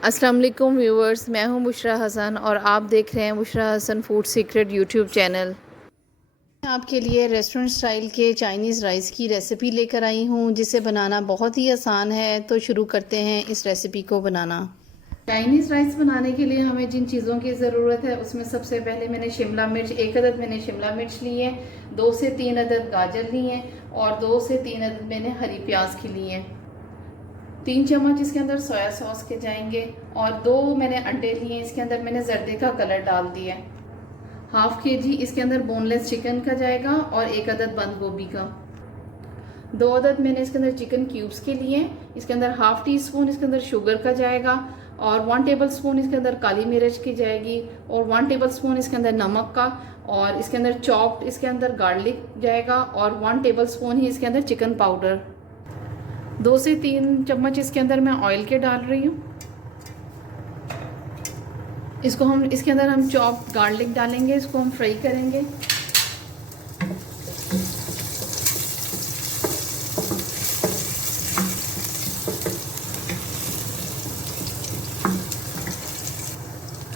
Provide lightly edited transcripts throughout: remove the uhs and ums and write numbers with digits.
अस्सलाम वालेकुम व्यूवर्स, मैं हूं बुशरा हसन और आप देख रहे हैं Bushra Hasan food secret YouTube channel. मैं आपके लिए रेस्टोरेंट स्टाइल के चाइनीज़ राइस की रेसिपी लेकर आई हूं, जिसे बनाना बहुत ही आसान है। तो शुरू करते हैं इस रेसिपी को बनाना। चाइनीज़ राइस बनाने के लिए हमें जिन चीज़ों की ज़रूरत है उसमें सबसे पहले मैंने शिमला मिर्च, 1 अदद मैंने शिमला मिर्च ली है, 2 से 3 अदद गाजर ली हैं और 2 से 3 अदद मैंने हरी प्याज की ली हैं। 3 चम्मच इसके अंदर सोया सॉस के जाएंगे और 2 मैंने अंडे लिए, इसके अंदर मैंने जर्दे का कलर डाल दिया है। हाफ केजी इसके अंदर बोनलेस चिकन का जाएगा और 1 अदद बंद गोभी का। 2 अदद मैंने इसके अंदर चिकन क्यूब्स के लिए, इसके अंदर हाफ टी स्पून इसके अंदर शुगर का जाएगा और 1 टेबल स्पून इसके अंदर काली मिर्च की जाएगी और 1 टेबल स्पून इसके अंदर नमक का और इसके अंदर चॉप्ड इसके अंदर गार्लिक जाएगा और 1 टेबल स्पून ही इसके अंदर चिकन पाउडर। 2 से 3 चम्मच इसके अंदर मैं ऑयल के डाल रही हूँ। इसके अंदर हम चॉप गार्लिक डालेंगे, इसको हम फ्राई करेंगे।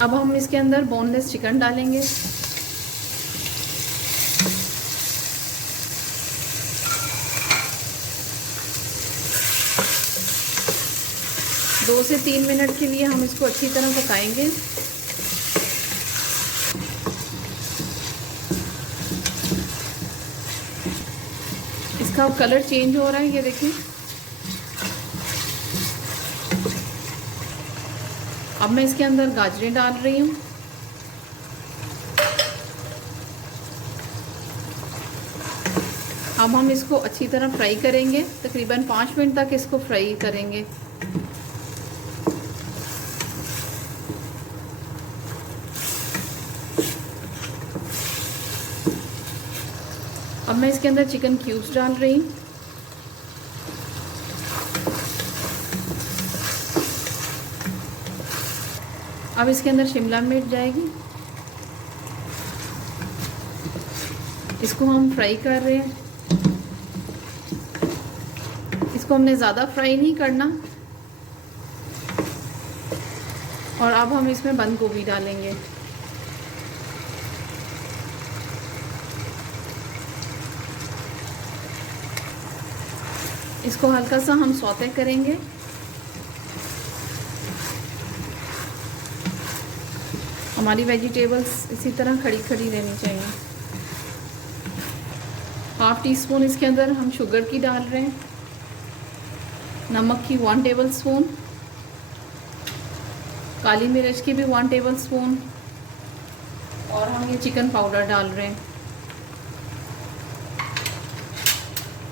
अब हम इसके अंदर बोनलेस चिकन डालेंगे। दो से 3 मिनट के लिए हम इसको अच्छी तरह पकाएंगे। इसका कलर चेंज हो रहा है, ये देखिए। अब मैं इसके अंदर गाजरें डाल रही हूँ। अब हम इसको अच्छी तरह फ्राई करेंगे, तकरीबन 5 मिनट तक इसको फ्राई करेंगे। अब मैं इसके अंदर चिकन क्यूब्स डाल रही हूँ। अब इसके अंदर शिमला मिर्च जाएगी, इसको हम फ्राई कर रहे हैं। इसको हमने ज़्यादा फ्राई नहीं करना। और अब हम इसमें बंद गोभी डालेंगे। इसको हल्का सा हम सौते करेंगे। हमारी वेजिटेबल्स इसी तरह खड़ी खड़ी रहनी चाहिए। हाफ टी स्पून इसके अंदर हम शुगर की डाल रहे हैं, नमक की 1 टेबल स्पून, काली मिर्च की भी 1 टेबल स्पून और हम ये चिकन पाउडर डाल रहे हैं।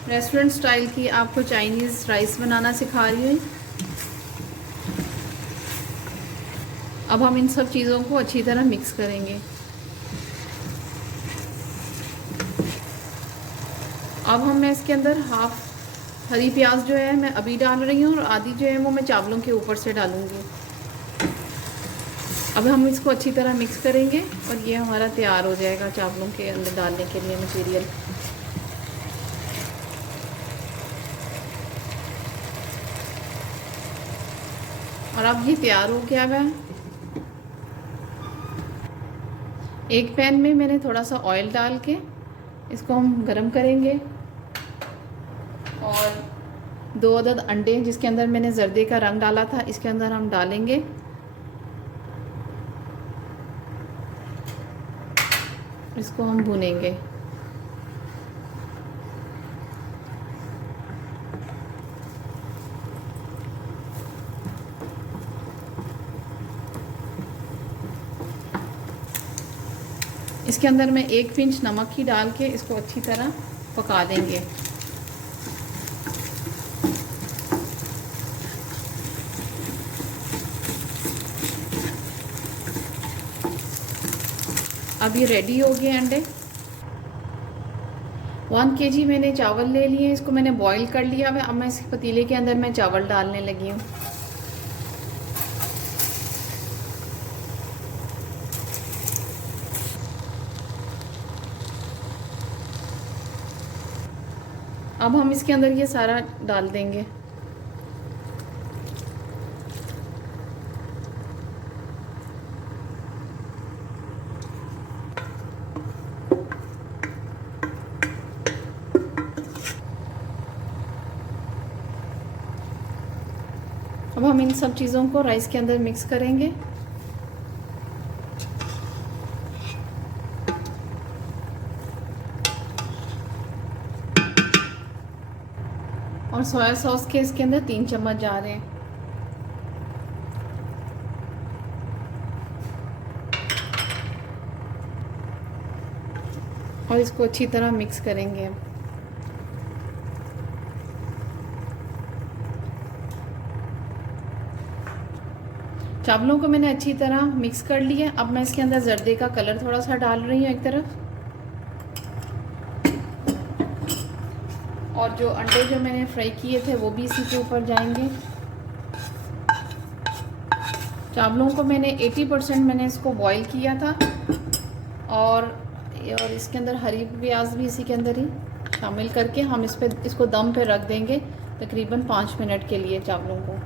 रेस्टोरेंट स्टाइल की आपको चाइनीज़ राइस बनाना सिखा रही हूँ। अब हम इन सब चीज़ों को अच्छी तरह मिक्स करेंगे। अब मैं इसके अंदर हाफ हरी प्याज जो है मैं अभी डाल रही हूँ और आधी जो है वो मैं चावलों के ऊपर से डालूँगी। अब हम इसको अच्छी तरह मिक्स करेंगे और ये हमारा तैयार हो जाएगा चावलों के अंदर डालने के लिए मटेरियल। और अब ये तैयार हो गया है। एक पैन में मैंने थोड़ा सा ऑयल डाल के इसको हम गरम करेंगे और 2 अदद अंडे जिसके अंदर मैंने जर्दे का रंग डाला था इसके अंदर हम डालेंगे। इसको हम भूनेंगे। इसके अंदर मैं 1 पिंच नमक ही डाल के इसको अच्छी तरह पका देंगे। अब ये रेडी हो गए अंडे। 1 केजी मैंने चावल ले लिए, इसको मैंने बॉईल कर लिया है। अब मैं इस पतीले के अंदर मैं चावल डालने लगी हूँ। अब हम इसके अंदर ये सारा डाल देंगे। हम इन सब चीज़ों को राइस के अंदर मिक्स करेंगे। और सोया सॉस के इसके अंदर 3 चम्मच जा रहे हैं। और इसको अच्छी तरह मिक्स करेंगे। चावलों को मैंने अच्छी तरह मिक्स कर लिया। अब मैं इसके अंदर जर्दे का कलर थोड़ा सा डाल रही हूँ एक तरफ, और जो अंडे जो मैंने फ्राई किए थे वो भी इसी के ऊपर जाएंगे। चावलों को मैंने 80% मैंने इसको बॉईल किया था, और इसके अंदर हरी प्याज भी इसी के अंदर ही शामिल करके हम इसको दम पे रख देंगे तकरीबन 5 मिनट के लिए चावलों को।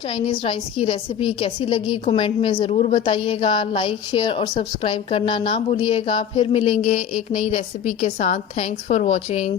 चाइनीज़ राइस की रेसिपी कैसी लगी कमेंट में ज़रूर बताइएगा। लाइक, शेयर और सब्सक्राइब करना ना भूलिएगा। फिर मिलेंगे एक नई रेसिपी के साथ। Thanks for watching.